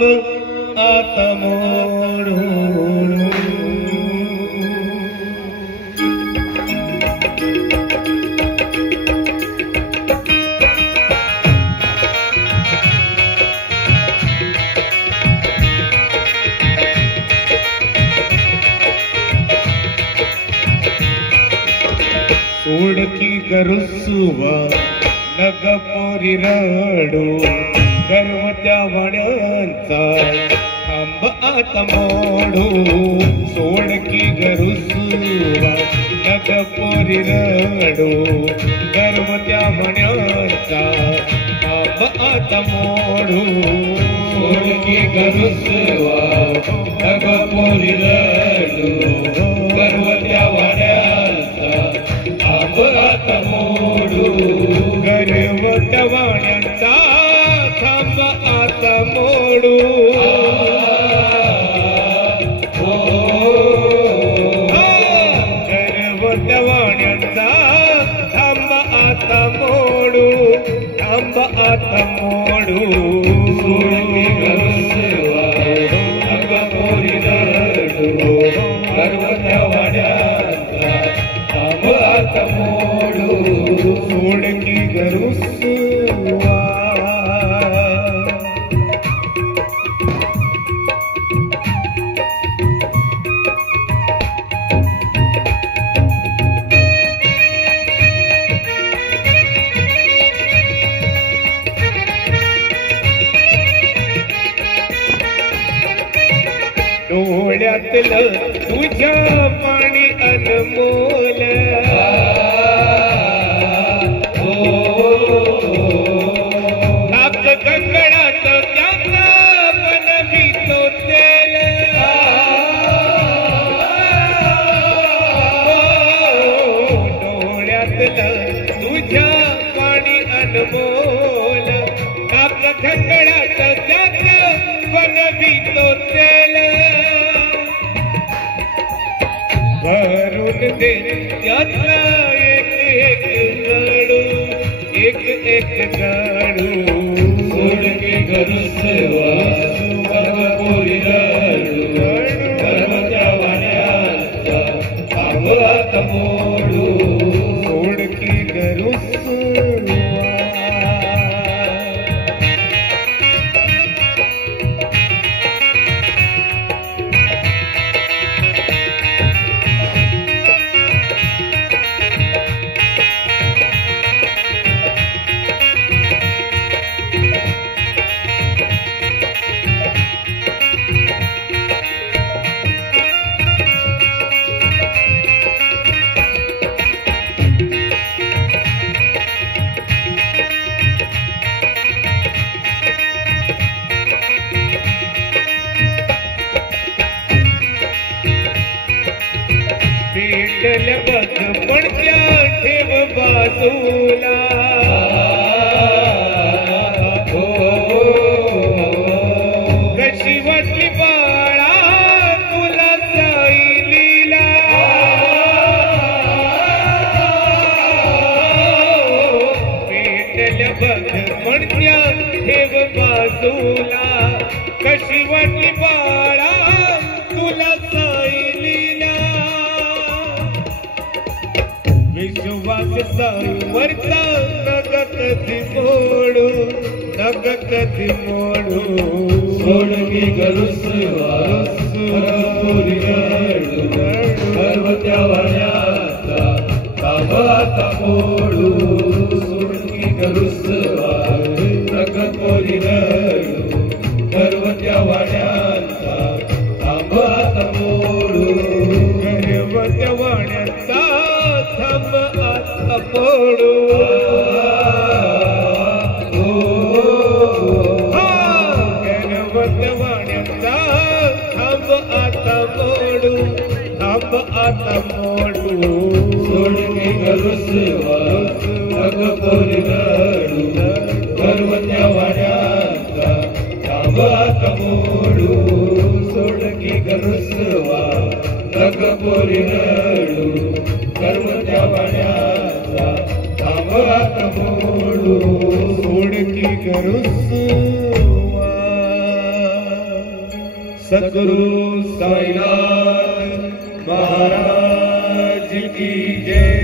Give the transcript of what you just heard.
थांब आता मोडून सोडकी गरुसुवा नग पोरी रडू गर्व त्या वड्यांचा थांब आता मोडू सोडकी गरुसुवा नग पोरी रडू गर्व त्या वड्यांचा थांब आता मोडू सोडकी गरुसुवा नग पोरी रडू गर्व त्या वड्यांचा आता मोडू गर्व टवाण्यांचा थांब आता मोडू गर्व टवाण्यांचा थांब आता मोडू थांब आता मोडू सोडकी गरुसुवा नग पोरी रडू गर्व टवाण्यांचा थांब आता मोडू सोडकी गरुसुवा डोळ्यातलं तुझ्या पाणी अनमोल नाक कंगणात त्याचा बनवितो तेल डोळ्यातलं तुझ्या पाणी अनमोल नाक कंगणात त्याचा बनवितो तेल भरून दे त्यातला एक एक गडू एक एक गडू सोडकी गरुसुवा नग पोरी रडू गर्व त्या वड्यांचा थांब आता मोडू सोडकी गरुसुवा भेटल बघ पडत्या ठेव बाजूला कशी वाटली बाळा तुला साईलीला भेटल बघ पडत्या ठेव बाजूला कशी वाटली बाळा तुला साईलीला विश्वास साईवरचा नग कधी मोडू नग कधी मोडू सोडकी गरुसुवा नग पोरी रडू गर्व त्या वड्यांचा थांब आता मोडू सोडकी गरुसुवा नग पोरी रडू गर्व त्या वड्यांचा थांब आता मोडू गर्व त्या वड्यांचा थांब आता मोडू गर्व त्या वड्यांचा थांब आता मोडू थांब आता मोडू सोडकी गरुसुवा नग पोरी रडू गर्व त्या वड्यांचा थांब आता मोडू सोडकी गरुसुवा नग पोरी रडू गर्व त्या वड्यांचा थांब आता मोडू सोडकी गरुसुवा सद्गुरु साईनाथ महाराज की जय।